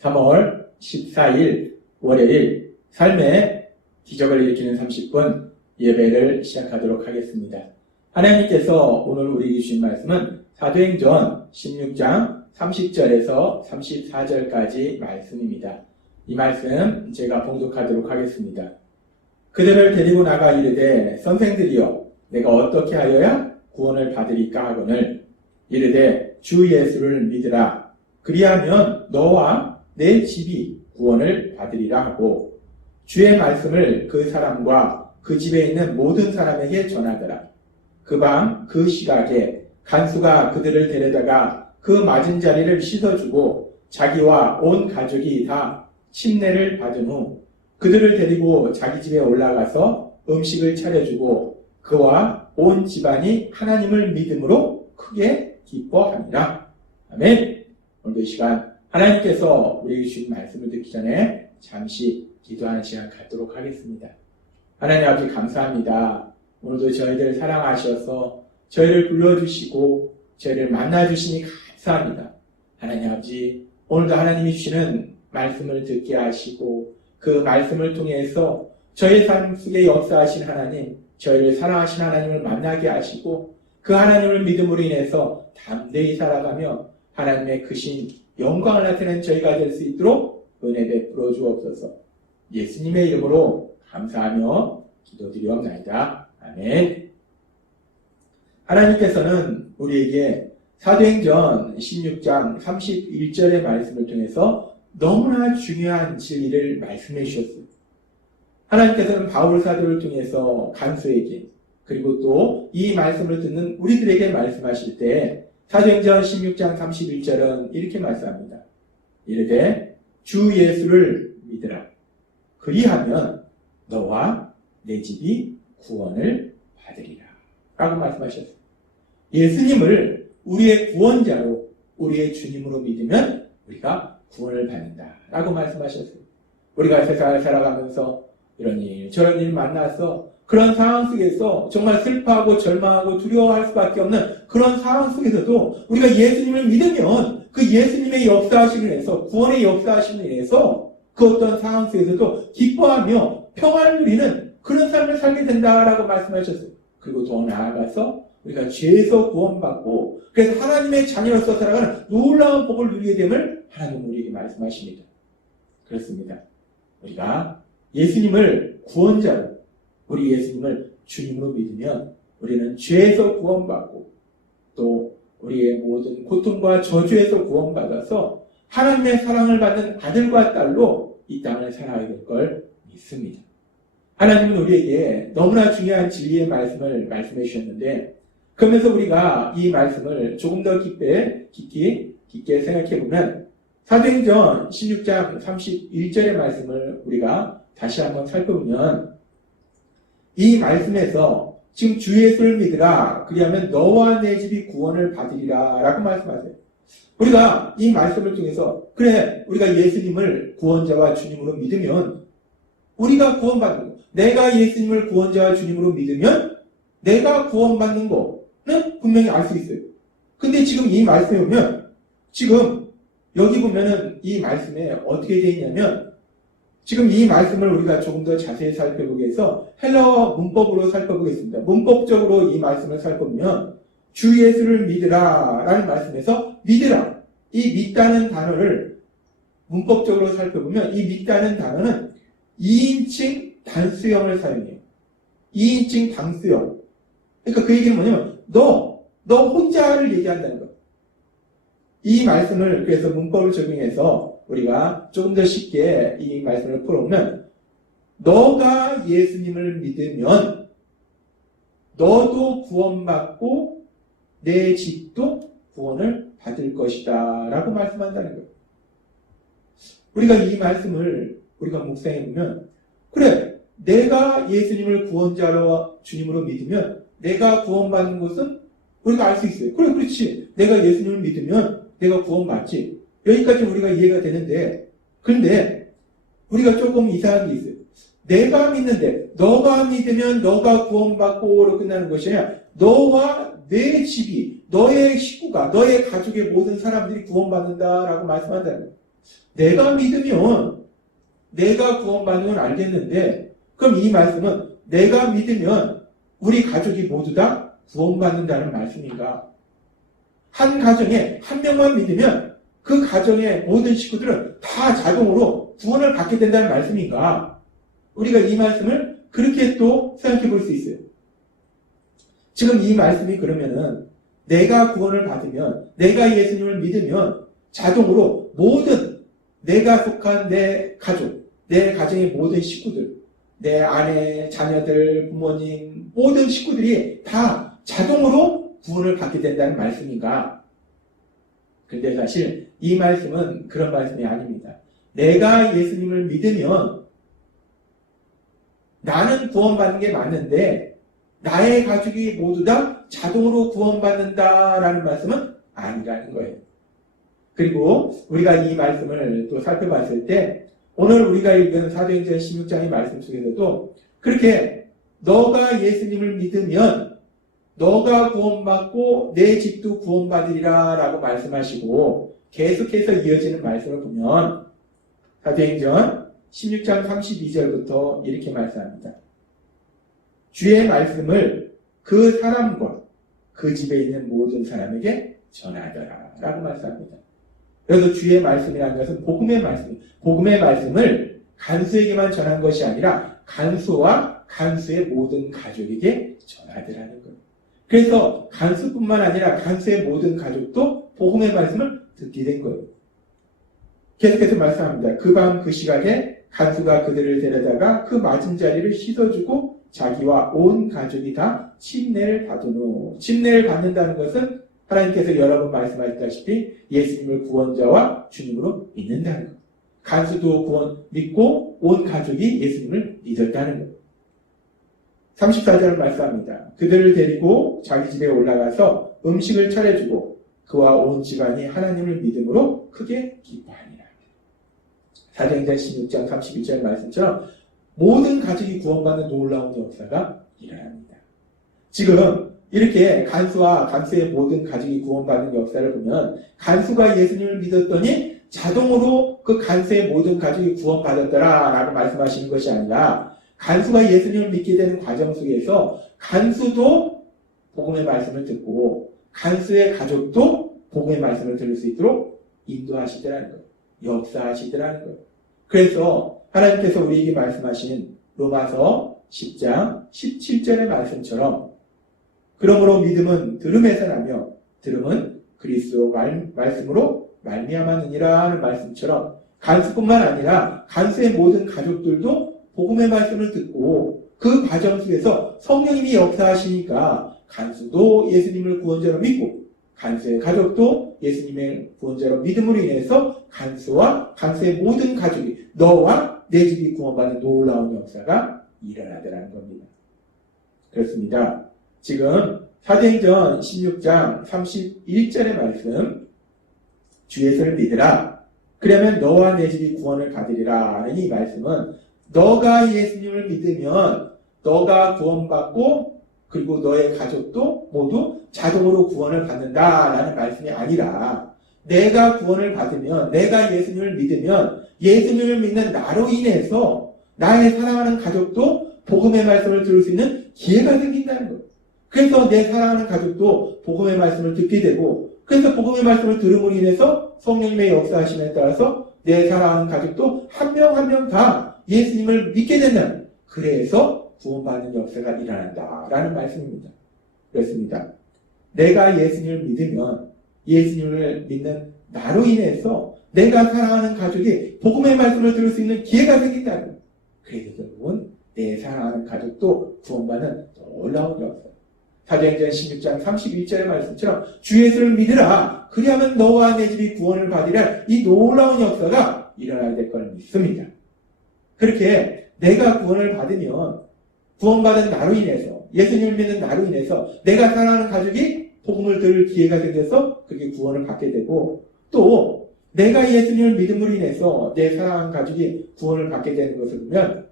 3월 14일 월요일 삶의 기적을 일으키는 30분 예배를 시작하도록 하겠습니다. 하나님께서 오늘 우리에게 주신 말씀은 사도행전 16장 30절에서 34절까지 말씀입니다. 이 말씀 제가 봉독하도록 하겠습니다. 그들을 데리고 나가 이르되 선생들이여 내가 어떻게 하여야 구원을 받으리까 하거늘 이르되 주 예수를 믿으라. 그리하면 너와 내 집이 구원을 받으리라 하고 주의 말씀을 그 사람과 그 집에 있는 모든 사람에게 전하더라. 그 밤 그 시각에 간수가 그들을 데려다가 그 맞은 자리를 씻어주고 자기와 온 가족이 다 침례를 받은 후 그들을 데리고 자기 집에 올라가서 음식을 차려주고 그와 온 집안이 하나님을 믿음으로 크게 기뻐하니라. 아멘. 오늘도 이 시간 하나님께서 우리에게 주신 말씀을 듣기 전에 잠시 기도하는 시간 갖도록 하겠습니다. 하나님 아버지 감사합니다. 오늘도 저희들 사랑하셔서 저희를 불러주시고 저희를 만나주시니 감사합니다. 하나님 아버지 오늘도 하나님이 주시는 말씀을 듣게 하시고 그 말씀을 통해서 저희 삶 속에 역사하신 하나님, 저희를 사랑하신 하나님을 만나게 하시고 그 하나님을 믿음으로 인해서 담대히 살아가며 하나님의 크신 영광을 나타내는 저희가 될 수 있도록 은혜 베풀어 주옵소서. 예수님의 이름으로 감사하며 기도드리옵나이다. 아멘. 하나님께서는 우리에게 사도행전 16장 31절의 말씀을 통해서 너무나 중요한 진리를 말씀해 주셨습니다. 하나님께서는 바울 사도를 통해서 간수에게 그리고 또 이 말씀을 듣는 우리들에게 말씀하실 때 사도행전 16장 31절은 이렇게 말씀합니다. 이르되 주 예수를 믿으라. 그리하면 너와 내 집이 구원을 받으리라. 라고 말씀하셨습니다. 예수님을 우리의 구원자로 우리의 주님으로 믿으면 우리가 구원을 받는다. 라고 말씀하셨습니다. 우리가 세상을 살아가면서 이런 일 저런 일 만나서 그런 상황 속에서 정말 슬퍼하고 절망하고 두려워할 수밖에 없는 그런 상황 속에서도 우리가 예수님을 믿으면 그 예수님의 역사하심을 위해서 구원의 역사하심을 위해서 그 어떤 상황 속에서도 기뻐하며 평안을 누리는 그런 삶을 살게 된다라고 말씀하셨어요. 그리고 더 나아가서 우리가 죄에서 구원받고 그래서 하나님의 자녀로서 살아가는 놀라운 복을 누리게 됨을 하나님 우리에게 말씀하십니다. 그렇습니다. 우리가 예수님을 구원자로 우리 예수님을 주님으로 믿으면 우리는 죄에서 구원받고 또 우리의 모든 고통과 저주에서 구원받아서 하나님의 사랑을 받는 아들과 딸로 이 땅을 살아야 될 걸 믿습니다. 하나님은 우리에게 너무나 중요한 진리의 말씀을 말씀해 주셨는데 그러면서 우리가 이 말씀을 조금 더 깊게 생각해 보면 사도행전 16장 31절의 말씀을 우리가 다시 한번 살펴보면 이 말씀에서 지금 주 예수를 믿으라. 그리하면 너와 내 집이 구원을 받으리라. 라고 말씀하세요. 우리가 이 말씀을 통해서 그래 우리가 예수님을 구원자와 주님으로 믿으면 우리가 구원받는 거. 내가 예수님을 구원자와 주님으로 믿으면 내가 구원받는 거는 분명히 알 수 있어요. 근데 지금 이 말씀에 보면 지금 여기 보면은 이 말씀에 어떻게 되어 있냐면 지금 이 말씀을 우리가 조금 더 자세히 살펴보기 위해서 헬라어 문법으로 살펴보겠습니다. 문법적으로 이 말씀을 살펴보면 주 예수를 믿으라 라는 말씀에서 믿으라. 이 믿다는 단어를 문법적으로 살펴보면 이 믿다는 단어는 2인칭 단수형을 사용해요. 2인칭 단수형. 그러니까 그 얘기는 뭐냐면 너 혼자를 얘기한다는 거예요. 이 말씀을 그래서 문법을 적용해서 우리가 조금 더 쉽게 이 말씀을 풀어보면 너가 예수님을 믿으면 너도 구원받고 내 집도 구원을 받을 것이다 라고 말씀한다는 거예요. 우리가 이 말씀을 우리가 묵상해보면 그래 내가 예수님을 구원자로 주님으로 믿으면 내가 구원받는 것은 우리가 알 수 있어요. 그래 그렇지 내가 예수님을 믿으면 내가 구원받지. 여기까지 우리가 이해가 되는데 그런데 우리가 조금 이상한 게 있어요. 내가 믿는데 너가 믿으면 너가 구원받고로 끝나는 것이 아니라 너와 내 집이 너의 식구가 너의 가족의 모든 사람들이 구원받는다라고 말씀한다는 거예요. 내가 믿으면 내가 구원받는 건 알겠는데 그럼 이 말씀은 내가 믿으면 우리 가족이 모두 다 구원받는다는 말씀인가? 한 가정에 한 명만 믿으면 그 가정의 모든 식구들은 다 자동으로 구원을 받게 된다는 말씀인가? 우리가 이 말씀을 그렇게 또 생각해 볼 수 있어요. 지금 이 말씀이 그러면은 내가 구원을 받으면, 내가 예수님을 믿으면 자동으로 모든 내가 속한 내 가족, 내 가정의 모든 식구들, 내 아내, 자녀들, 부모님, 모든 식구들이 다 자동으로 구원을 받게 된다는 말씀인가? 근데 사실 이 말씀은 그런 말씀이 아닙니다. 내가 예수님을 믿으면 나는 구원받는 게 맞는데 나의 가족이 모두 다 자동으로 구원받는다라는 말씀은 아니라는 거예요. 그리고 우리가 이 말씀을 또 살펴봤을 때 오늘 우리가 읽은 사도행전 16장의 말씀 속에서도 그렇게 너가 예수님을 믿으면 너가 구원받고 내 집도 구원받으리라 라고 말씀하시고 계속해서 이어지는 말씀을 보면 사도행전 16장 32절부터 이렇게 말씀합니다. 주의 말씀을 그 사람과 그 집에 있는 모든 사람에게 전하더라 라고 말씀합니다. 그래서 주의 말씀이라는 것은 복음의 말씀, 복음의 말씀을 간수에게만 전한 것이 아니라 간수와 간수의 모든 가족에게 전하더라는 거예요. 그래서 간수뿐만 아니라 간수의 모든 가족도 복음의 말씀을 듣게 된 거예요. 계속해서 말씀합니다. 그 밤 그 시각에 간수가 그들을 데려다가 그 맞은 자리를 씻어주고 자기와 온 가족이 다 침례를 받은 후, 침례를 받는다는 것은 하나님께서 여러 번 말씀하셨다시피 예수님을 구원자와 주님으로 믿는다는 것. 간수도 구원 믿고 온 가족이 예수님을 믿었다는 것. 34절을 말씀합니다. 그들을 데리고 자기 집에 올라가서 음식을 차려주고 그와 온 집안이 하나님을 믿음으로 크게 기뻐하니라. 사도행전 16장 31절 말씀처럼 모든 가족이 구원받는 놀라운 역사가 일어납니다. 지금 이렇게 간수와 간수의 모든 가족이 구원받는 역사를 보면 간수가 예수님을 믿었더니 자동으로 그 간수의 모든 가족이 구원받았더라 라고 말씀하시는 것이 아니라 간수가 예수님을 믿게 되는 과정 속에서 간수도 복음의 말씀을 듣고 간수의 가족도 복음의 말씀을 들을 수 있도록 인도하시더라는 거예요. 역사하시더라는 거예요. 그래서 하나님께서 우리에게 말씀하시는 로마서 10장 17절의 말씀처럼 그러므로 믿음은 들음에서 나며 들음은 그리스도 말씀으로 말미암았느니라 하는 말씀처럼 간수뿐만 아니라 간수의 모든 가족들도 복음의 말씀을 듣고 그 과정 속에서 성령님이 역사하시니까 간수도 예수님을 구원자로 믿고 간수의 가족도 예수님의 구원자로 믿음으로 인해서 간수와 간수의 모든 가족이 너와 내 집이 구원받는 놀라운 역사가 일어나더라는 겁니다. 그렇습니다. 지금 사도행전 16장 31절의 말씀 주 예수를 믿으라 그러면 너와 내 집이 구원을 받으리라 하는 이 말씀은 너가 예수님을 믿으면 너가 구원받고 그리고 너의 가족도 모두 자동으로 구원을 받는다라는 말씀이 아니라 내가 구원을 받으면 내가 예수님을 믿으면 예수님을 믿는 나로 인해서 나의 사랑하는 가족도 복음의 말씀을 들을 수 있는 기회가 생긴다는 거예요. 그래서 내 사랑하는 가족도 복음의 말씀을 듣게 되고 그래서 복음의 말씀을 들음으로 인해서 성령님의 역사하심에 따라서 내 사랑하는 가족도 한 명 한 명 다 예수님을 믿게 된다는 그래서 구원받는 역사가 일어난다라는 말씀입니다. 그렇습니다. 내가 예수님을 믿으면 예수님을 믿는 나로 인해서 내가 사랑하는 가족이 복음의 말씀을 들을 수 있는 기회가 생긴다는 거예요. 그래서 결국은 내 사랑하는 가족도 구원받는 놀라운 역사. 사도행전 16장 31절의 말씀처럼 주 예수를 믿으라. 그리하면 너와 내 집이 구원을 받으리라. 이 놀라운 역사가 일어나야 될 걸 믿습니다. 그렇게 내가 구원을 받으면 구원받은 나로 인해서 예수님을 믿는 나로 인해서 내가 사랑하는 가족이 복음을 들을 기회가 생겨서 그렇게 구원을 받게 되고 또 내가 예수님을 믿음으로 인해서 내 사랑하는 가족이 구원을 받게 되는 것을 보면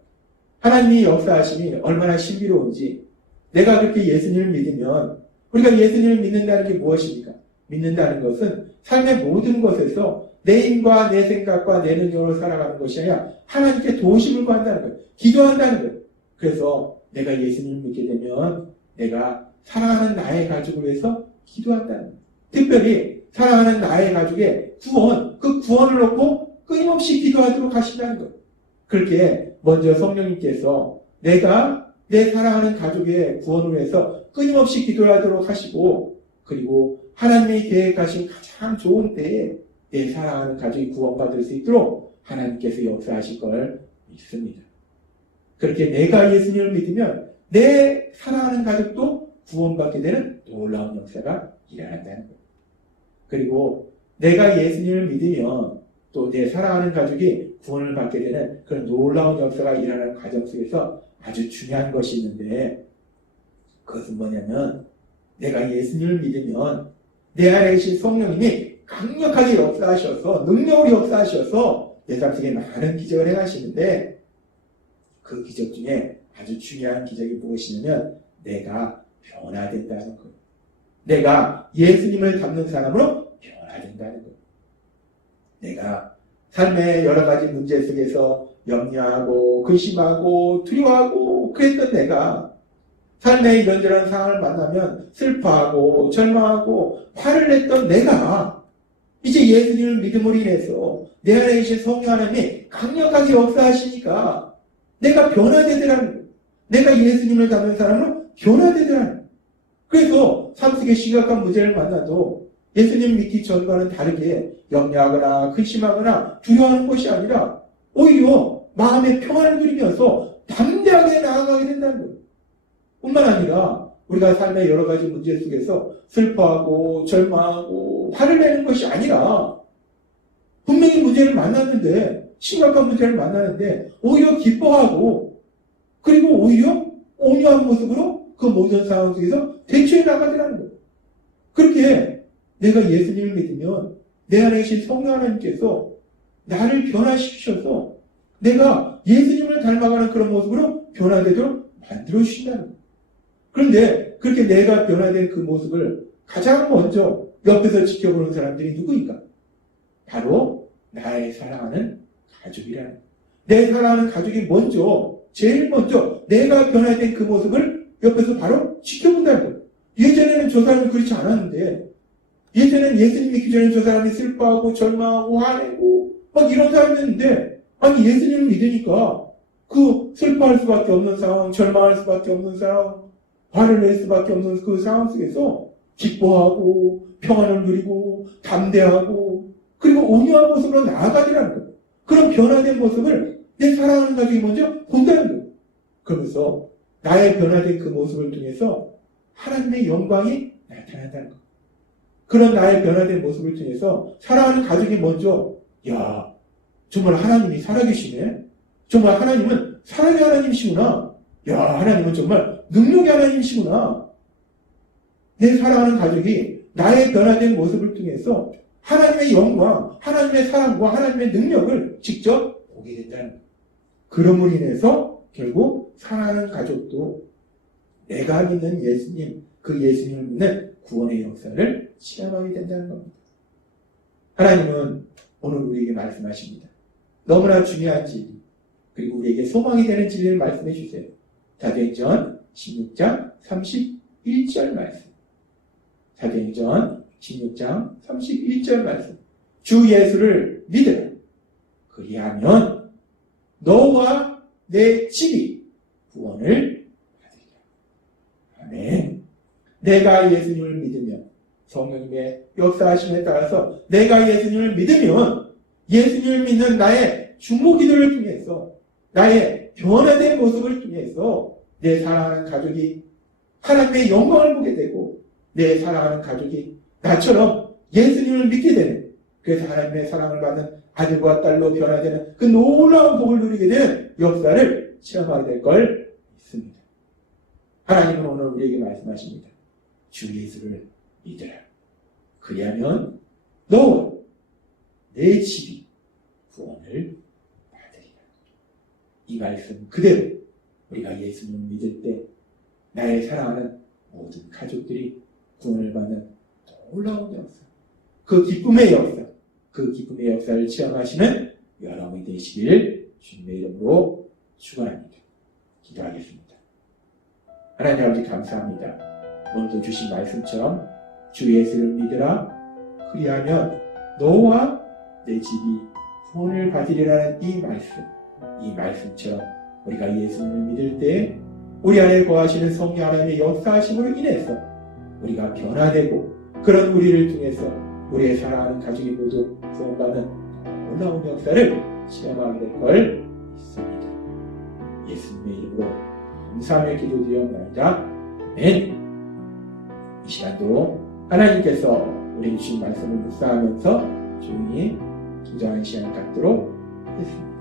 하나님의 역사하심이 얼마나 신비로운지 내가 그렇게 예수님을 믿으면 우리가 예수님을 믿는다는 게 무엇입니까? 믿는다는 것은 삶의 모든 것에서 내 힘과 내 생각과 내 능력으로 살아가는 것이 아니라 하나님께 도우심을 구한다는 거예요. 기도한다는 거예요. 그래서 내가 예수님을 믿게 되면 내가 사랑하는 나의 가족을 위해서 기도한다는 거예요. 특별히 사랑하는 나의 가족의 구원, 그 구원을 놓고 끊임없이 기도하도록 하신다는 거예요. 그렇게 먼저 성령님께서 내가 내 사랑하는 가족의 구원을 위해서 끊임없이 기도하도록 하시고, 그리고 하나님이 계획하신 가장 좋은 때에 내 사랑하는 가족이 구원받을 수 있도록 하나님께서 역사하실 걸 믿습니다. 그렇게 내가 예수님을 믿으면 내 사랑하는 가족도 구원받게 되는 놀라운 역사가 일어난다는 거예요. 그리고 내가 예수님을 믿으면 또 내 사랑하는 가족이 구원을 받게 되는 그런 놀라운 역사가 일어나는 과정 속에서 아주 중요한 것이 있는데, 그것은 뭐냐면 내가 예수님을 믿으면 내 안에 계신 성령님이 강력하게 역사하셔서 능력으로 역사하셔서 내 삶 속에 많은 기적을 행하시는데, 그 기적 중에 아주 중요한 기적이 무엇이냐면 내가 변화된다는 거예요. 내가 예수님을 닮는 사람으로 변화된다는 거예요. 내가 삶의 여러 가지 문제 속에서 염려하고 근심하고 두려워하고 그랬던 내가 삶의 이런저런 상황을 만나면 슬퍼하고 절망하고 화를 냈던 내가 이제 예수님을 믿음으로 인해서 내 안에 계신 성령 하나님이 강력하게 역사하시니까 내가 변화되더라는 거예요. 내가 예수님을 닮은 사람으로 변화되더라는 거예요. 그래서 삶 속에 심각한 문제를 만나도 예수님 믿기 전과는 다르게 염려하거나 근심하거나 두려워하는 것이 아니라 오히려 마음의 평안을 누리면서 담대하게 나아가게 된다는 거예요. 뿐만 아니라 우리가 삶의 여러 가지 문제 속에서 슬퍼하고 절망하고 화를 내는 것이 아니라 분명히 문제를 만났는데, 심각한 문제를 만나는데 오히려 기뻐하고, 그리고 오히려 온유한 모습으로 그 모든 상황 속에서 대처해 나가더라는 거예요. 그렇게 내가 예수님을 믿으면 내 안에 계신 성령 하나님께서 나를 변화시키셔서 내가 예수님을 닮아가는 그런 모습으로 변화되도록 만들어 주신다는 거예요. 그런데 그렇게 내가 변화된 그 모습을 가장 먼저 옆에서 지켜보는 사람들이 누구인가? 바로 나의 사랑하는 가족이라는 거예요. 내 사랑하는 가족이 먼저, 제일 먼저 내가 변화된 그 모습을 옆에서 바로 지켜본다는 거예요. 예전에는 저 사람이 그렇지 않았는데, 예전에는 예수님 믿기 전에 저 사람이 슬퍼하고 절망하고 화내고 막 이런 사람이었는데, 아니 예수님을 믿으니까 그 슬퍼할 수밖에 없는 상황, 절망할 수밖에 없는 상황, 화를 낼 수밖에 없는 그 상황 속에서 기뻐하고 평안을 누리고 담대하고 그리고 온유한 모습으로 나아가더라는 거예요. 그런 변화된 모습을 내 사랑하는 가족이 먼저 본다는 거예요. 그러면서 나의 변화된 그 모습을 통해서 하나님의 영광이 나타난다는 거예요. 그런 나의 변화된 모습을 통해서 사랑하는 가족이 먼저, 야, 정말 하나님이 살아계시네. 정말 하나님은 사랑의 하나님이시구나. 야, 하나님은 정말 능력의 하나님이시구나. 내 사랑하는 가족이 나의 변화된 모습을 통해서 하나님의 영광, 하나님의 사랑과 하나님의 능력을 직접 보게 된다는 거예요. 그럼으로 인해서 결국 사랑하는 가족도 내가 믿는 예수님, 그 예수님을 믿는 구원의 역사를 체험하게 된다는 겁니다. 하나님은 오늘 우리에게 말씀하십니다. 너무나 중요한 진리, 그리고 우리에게 소망이 되는 진리를 말씀해 주세요. 사도행전 16장 31절 말씀. 사도행전 16장 31절 말씀. 주 예수를 믿으라. 그리하면 너와 내 집이 구원을 받으리라. 아멘. 내가 예수님을 믿으면, 성령님의 역사하심에 따라서 내가 예수님을 믿으면 예수님을 믿는 나의 중보 기도를 통해서, 나의 변화된 모습을 통해서 내 사랑하는 가족이 하나님의 영광을 보게 되고, 내 사랑하는 가족이 나처럼 예수님을 믿게 되는, 그래서 하나님의 사랑을 받는 아들과 딸로 변화되는 그 놀라운 복을 누리게 되는 역사를 체험하게 될 걸 믿습니다. 하나님은 오늘 우리에게 말씀하십니다. 주 예수를 믿으라. 그리하면 너와 내 집이 구원을 받으리라. 이 말씀 그대로 우리가 예수님을 믿을 때 나의 사랑하는 모든 가족들이 구원을 받는 놀라운 역사, 그 기쁨의 역사, 그 기쁨의 역사를 체험하시는 여러분이 되시길 주님의 이름으로 축원합니다. 기도하겠습니다. 하나님 아버지 감사합니다. 오늘도 주신 말씀처럼 주 예수를 믿으라. 그리하면 너와 내 집이 구원을 받으리라는 이 말씀처럼 우리가 예수님을 믿을 때 우리 안에 거하시는 성령 하나님의 역사하심으로 인해서 우리가 변화되고 그런 우리를 통해서 우리의 사랑하는 가족이 모두 구원받는 놀라운 역사를 체험하게 될 걸 믿습니다. 예수님의 이름으로 감사하며 기도드리옵나이다. 아멘. 이 시간도 하나님께서 우리 주신 말씀을 묵상하면서 조용히 기도하는 시간 갖도록 하겠습니다.